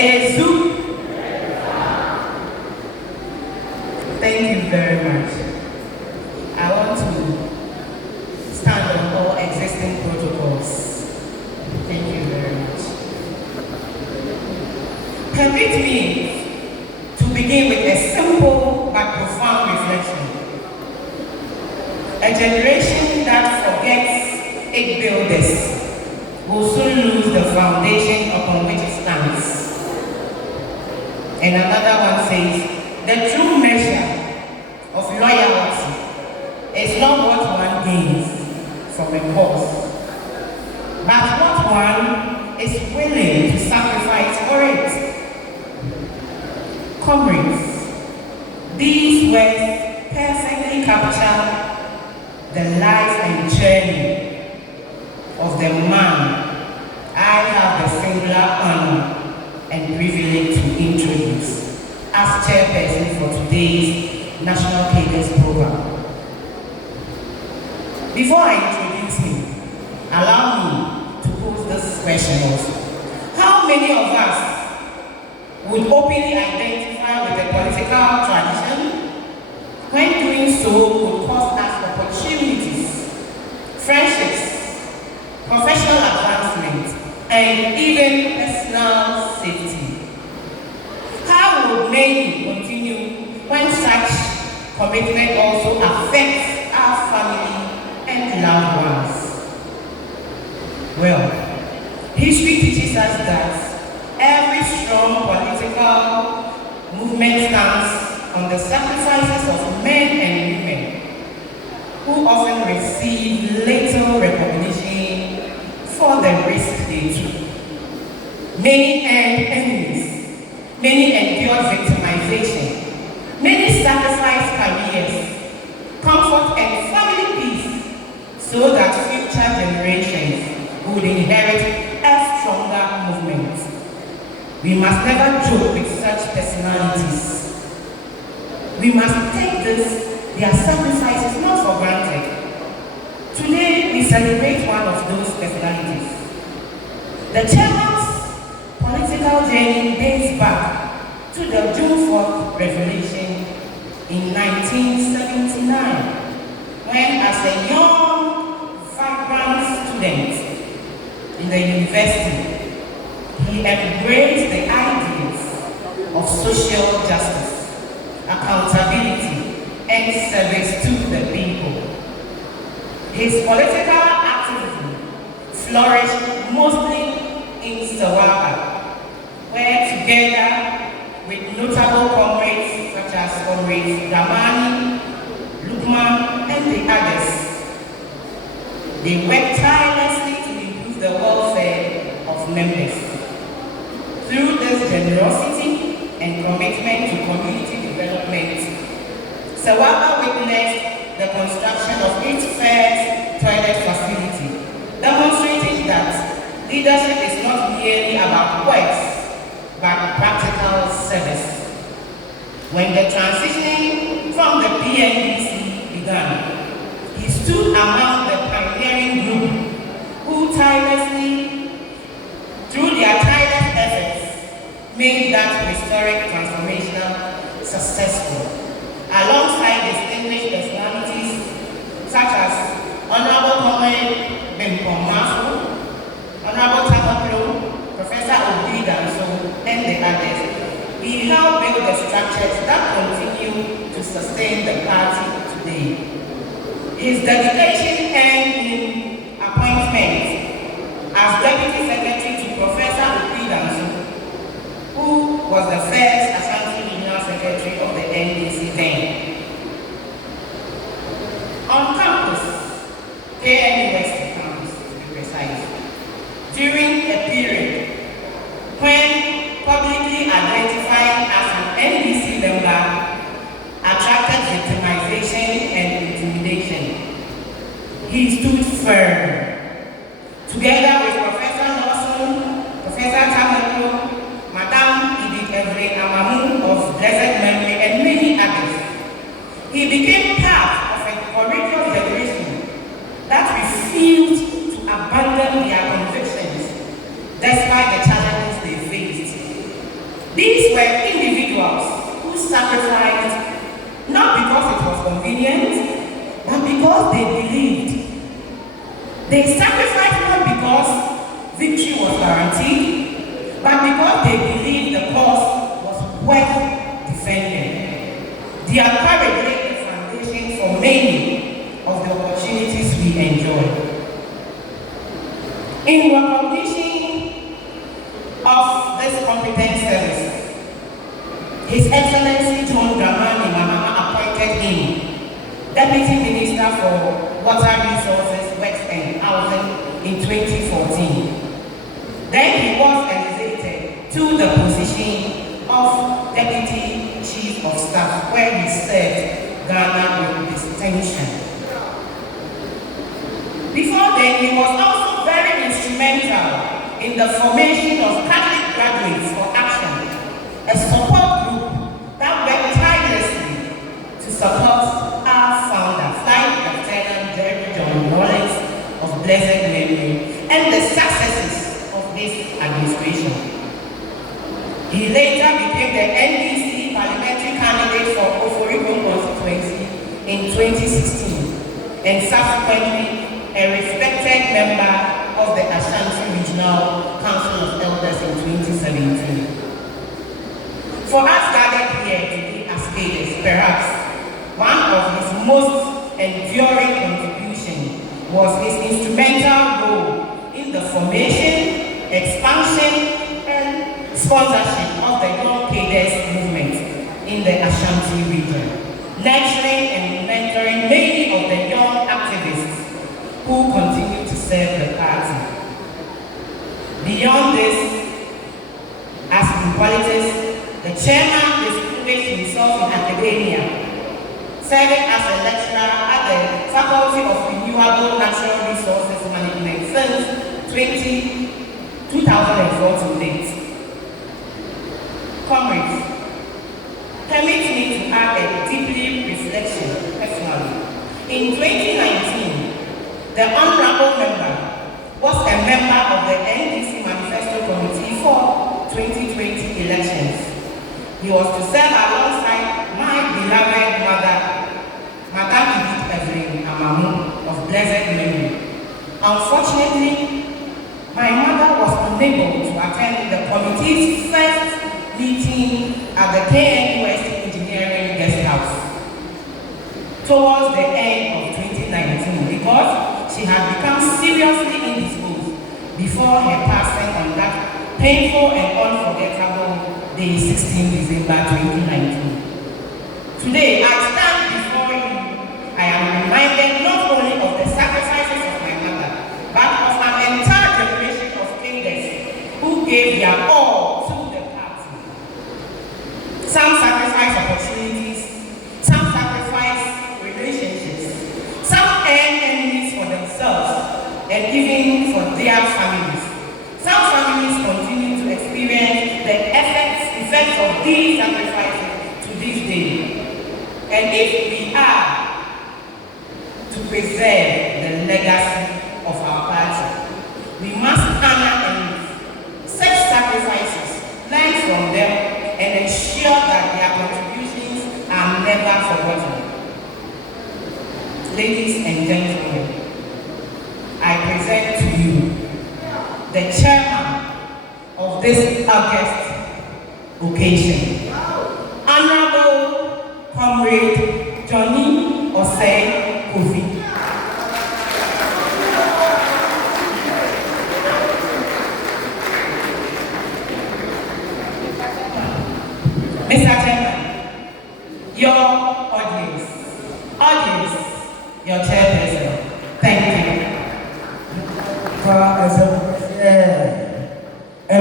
Ezu. Thank you very much. I want to stand on all existing protocols. Thank you very much. Permit me to begin with a simple but profound reflection. A generation that forgets its builders will soon lose the foundation upon which it stands. And another one says, the true measure of loyalty is not what one gains from a cause, but what one is willing to sacrifice for it. Comrades, these words perfectly capture the life and journey of the man I have the singular honor and privilege to introduce as chairperson for today's National Cadres program. Before I introduce him, allow me to pose this question also. How many of us would openly identify with a political tradition when doing so would cost us opportunities, friendships, professional advancement, and even personal safety? How would many continue when such commitment also affects our family and loved ones? Well, history teaches us that every strong political movement stands on the sacrifices of men and women who often receive little recognition for the risk they took. Many earned enemies, many endured victimization, many sacrificed careers, comfort and family peace so that future generations would inherit a stronger movement. We must never joke with such personalities. We must take their sacrifices not for granted. Today, we celebrate one of those personalities. The chairman's political journey dates back to the June 4th revolution in 1979, when as a young, vibrant student in the university, he embraced the ideas of social justice, accountability, and service to the people. His political activism flourished mostly in Sawaba, where together with notable comrades such as comrades Damani, Lukman, and the others, they worked tirelessly to improve the welfare of members. Through this generosity and commitment to community development, Sawaba witnessed the construction of its first toilet facility, demonstrating that leadership is not merely about words, but practical service. When the transitioning from the PNDC began, he stood among the pioneering group who tirelessly, through their tireless efforts, made that historic transformation successful. Alongside distinguished personalities such as Honorable Comrade Bimpomafu, Honorable Takaplo, Professor Obidanso, and the others, he helped build the structures that continue to sustain the party today. His dedication earned him appointment as Deputy Secretary to Professor Obidanso, who was the first Ashanti Regional Secretary of the NDC then. On campus, KNU West campus to be precise, during a period when publicly identifying as an NDC member attracted victimization and intimidation, he stood firm. Together with Professor Lawson, Professor Tamako, Madame Edith Everett Amamu of blessed memory, and many others, he became part of a courageous generation that refused to abandon their convictions despite the challenges they faced. These were individuals who sacrificed not because it was convenient, but because they believed. They sacrificed not because victory was guaranteed, but because they believed the cause was worth defending. Their courage laid the foundation for many of the opportunities we enjoy. In recognition of this competent service, His Excellency John Dramani Mahama appointed him Deputy Minister for Water Resources, Works and Housing in 2014. Then he was elevated to the position of Deputy Chief of Staff, where he served Ghana with distinction. Before then, he was also very instrumental in the formation of Catholic Graduates for Action, a support group that worked tirelessly to support our founder, Flight Lieutenant Jerry John Lawrence of blessed memory, and the successes of this administration. He later became the NDC parliamentary candidate for Oforikon constituency in 2016, and subsequently a respected member of the Ashanti Regional Council of Elders in 2017. For us gathered here today as Cadres, perhaps one of his most enduring contributions was his instrumental role in the formation, expansion, and sponsorship of the Young Cadres movement in the Ashanti region, nurturing and mentoring many of the young activists who continue to serve the party. Beyond this, as in politics, the chairman distinguished himself in academia, serving as a lecturer at the Faculty of Renewable Natural Resources Management since 2004 to date. Comrades, permit me to add a deeply reflection personally. In 2019, the honorable member was a member of the NDC Manifesto Committee for 2020 elections. He was to serve alongside my beloved mother, Madame Edith Evelyn Amamu of blessed memory. Unfortunately, my mother was unable to attend the committee's first meeting at the KNUST Engineering Guest House towards the end of 2019 because she had become seriously indisposed before her passing on that painful and unforgettable day, 16 December 2019. Today, I stand before you. I am reminded not only of the sacrifices of my mother, but of an entire generation of cadres who gave their all to the party. Some sacrificed opportunities, some sacrificed relationships, some earned enemies for themselves and even for their families. Some families continue to experience the effects of these sacrifices to this day. And if we are to preserve the legacy of our party, we must honor and such sacrifices, learn from them, and ensure that their contributions are never forgotten. Ladies and gentlemen, I present to you the chairman of this August occasion, Honorable Comrade Johnny Osei Kofi. Mr. Chairman, your audience, your chairperson. Thank you.